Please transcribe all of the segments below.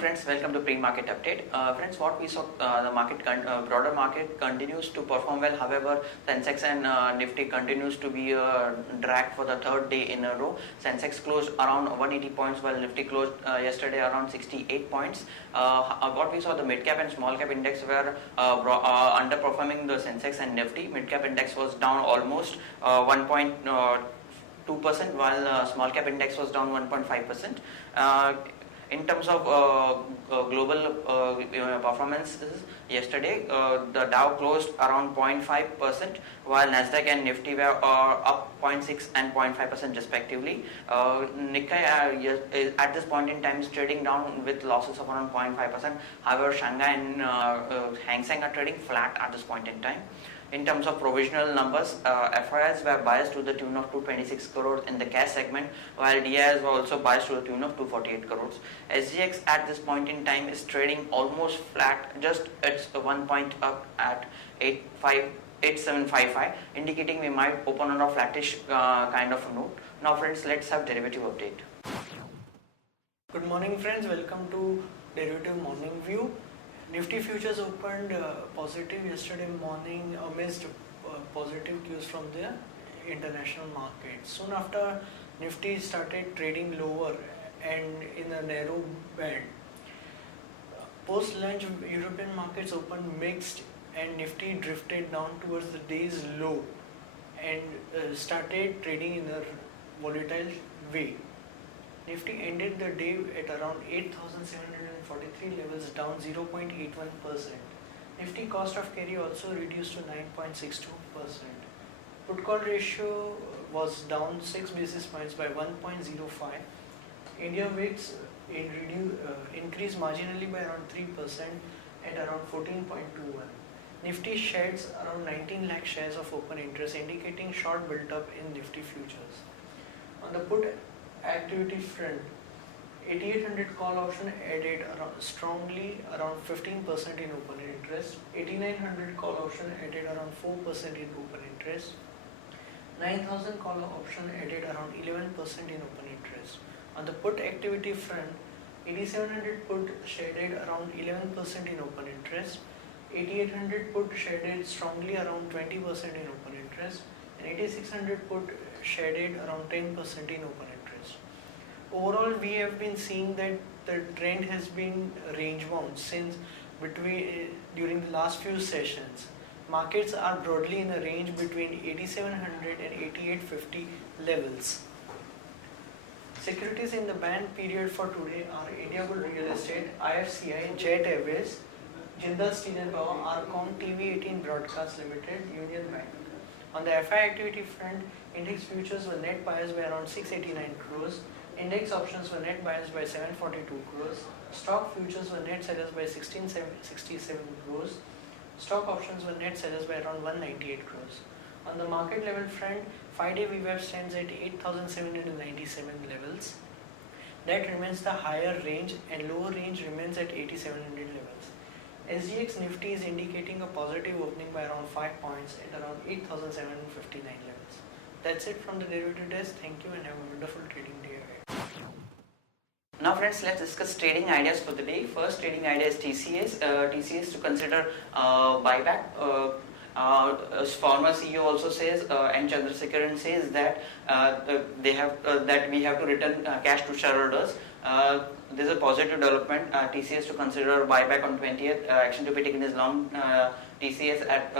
friends, welcome to pre-market update. Friends, what we saw, the broader market continues to perform well. However, Sensex and Nifty continues to be dragged for the third day in a row. Sensex closed around 180 points, while Nifty closed yesterday around 68 points. What we saw, the mid-cap and small-cap index were underperforming the Sensex and Nifty. Mid-cap index was down almost 1.2%, while small-cap index was down 1.5%. In terms of global performances, yesterday the Dow closed around 0.5%, while Nasdaq and Nifty were up 0.6 and 0.5% respectively. Nikkei at this point in time is trading down with losses of around 0.5%. However, Shanghai and Hang Seng are trading flat at this point in time. In terms of provisional numbers, FIIs were biased to the tune of 226 crores in the cash segment, while DIIs were also biased to the tune of 248 crores. SGX at this point in time is trading almost flat, just it's 1 point up at 8755, indicating we might open on a flattish kind of note. Now friends, let's have derivative update. Good morning friends, welcome to Derivative Morning View. Nifty futures opened positive yesterday morning amidst positive cues from the international market. Soon after, Nifty started trading lower and in a narrow band. Post lunch, European markets opened mixed and Nifty drifted down towards the day's low and started trading in a volatile way. Nifty ended the day at around 8,743 levels, down 0.81%. Nifty cost of carry also reduced to 9.62%. Put call ratio was down 6 basis points by 1.05. India VIX increased marginally by around 3% at around 14.21. Nifty sheds around 19 lakh shares of open interest, indicating short built up in Nifty futures. On the put activity front, 8800 call option added strongly around 15% in open interest. 8900 call option added around 4% in open interest. 9000 call option added around 11% in open interest. On the put activity front, 8700 put shaded around 11% in open interest. 8800 put shaded strongly around 20% in open interest, and 8600 put shaded around 10% in open interest. Overall, we have been seeing that the trend has been range bound since during the last few sessions. Markets are broadly in a range between 8700 and 8850 levels. Securities in the band period for today are Indiabulls Real Estate, IFCI, Jet Airways, Jindal Steel and Power, Arcom, TV18 Broadcast Limited, Union Bank. On the FI activity front, index futures were net buyers by around 689 crores. Index options were net buyers by 742 crores. Stock futures were net sellers by 1667 crores. Stock options were net sellers by around 198 crores. On the market level front, 5-day VWAP stands at 8,797 levels. That remains the higher range and lower range remains at 8,700 levels. SGX Nifty is indicating a positive opening by around 5 points at around 8,759 levels. That's it from the derivative desk. Thank you and have a wonderful trading day ahead. Now friends, let's discuss trading ideas for the day. First trading idea is TCS. TCS to consider buyback. Former CEO also says, and Chandrasekharan says that that we have to return cash to shareholders. This is a positive development. TCS to consider buyback on 20th. Action to be taken is long TCS at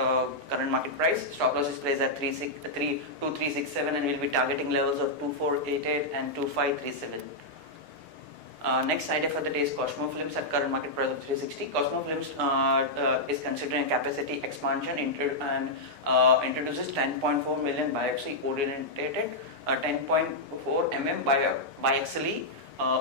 current market price. Stop loss is placed at 2367 and will be targeting levels of 2488 and 2537. Next idea for the day is Cosmo Films at current market price of 360. Cosmo Films is considering capacity expansion and introduces 10.4 million biaxially oriented 10.4 mm biaxially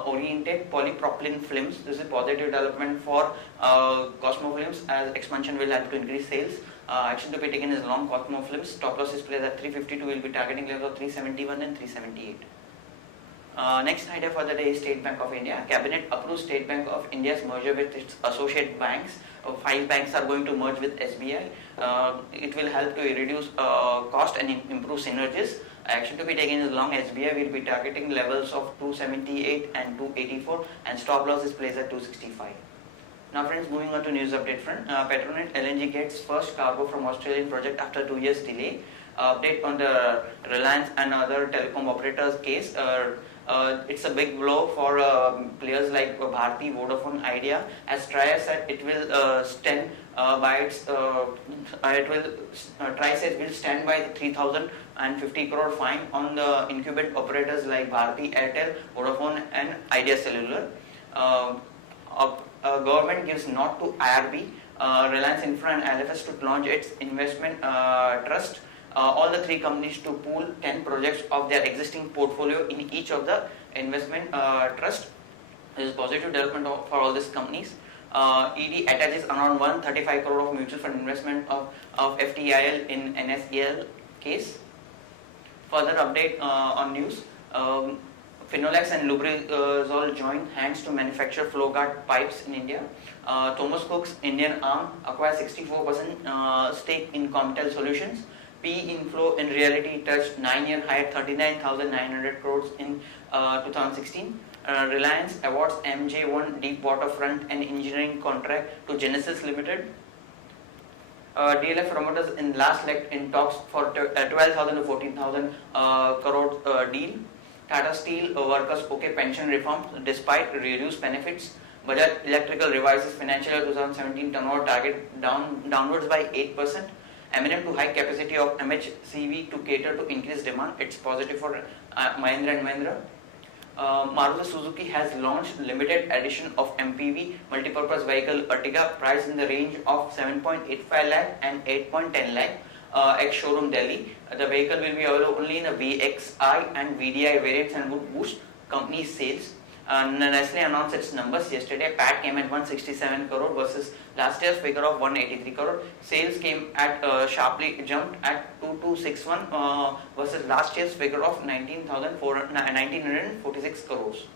oriented polypropylene films. This is a positive development for Cosmo Films as expansion will help to increase sales. Action to be taken is long Cosmo Films. Stop loss is placed at 352. Will be targeting levels of 371 and 378. Next idea for the day is State Bank of India. Cabinet approves State Bank of India's merger with its associate banks. five banks are going to merge with SBI. It will help to reduce cost and improve synergies. Action to be taken is long. SBI will be targeting levels of 278 and 284 and stop loss is placed at 265. Now friends, moving on to news update front. Petronet LNG gets first cargo from Australian project after 2 years delay. Update on the Reliance and other telecom operators case. It's a big blow for players like Bharti, Vodafone, Idea. As Trias said, it will stand by its. Trias said will stand by the 3,050 crore fine on the incumbent operators like Bharti, Airtel, Vodafone, and Idea Cellular. Government gives nod to IRB, Reliance Infra and LFS to launch its investment trust. All the three companies to pool 10 projects of their existing portfolio in each of the investment trust. This is positive development for all these companies. ED attaches around 135 crore of mutual fund investment of FTIL in NSEL case. Further update on news. Phenolax and Lubrizol join hands to manufacture flow guard pipes in India. Thomas Cook's Indian arm acquires 64% stake in Comtel Solutions. PE inflow in reality touched 9-year high at 39,900 crores in 2016. Reliance awards MJ1 deep waterfront and engineering contract to Genesis Limited. DLF promoters in last leg in talks for 12,000 to 14,000 crore deal. Tata Steel workers okay pension reform despite reduced benefits. Bajaj Electrical revises financial year 2017 turnover target downwards by 8%. Eminent to high capacity of MHCV to cater to increased demand. It's positive for Mahindra and Mahindra. Maruti Suzuki has launched limited edition of MPV multipurpose vehicle Ertiga priced in the range of 7.85 lakh and 8.10 lakh ex-showroom Delhi. The vehicle will be available only in the VXI and VDI variants and would boost company sales. Nestle announced its numbers yesterday. PAT came at 167 crore versus last year's figure of 183 crore. Sales came at sharply jumped at 2261 versus last year's figure of 1946 crores.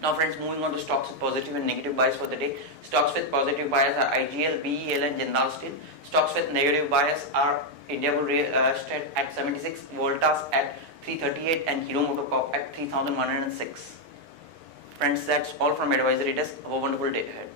Now friends, moving on to stocks with positive and negative bias for the day. Stocks with positive bias are IGL, BEL and Jindal Steel. Stocks with negative bias are Indiabulls Real Estate at 76, Voltas at 338 and Hero MotoCorp at 3106. Friends, that's all from Advisory Desk. Have a wonderful day ahead.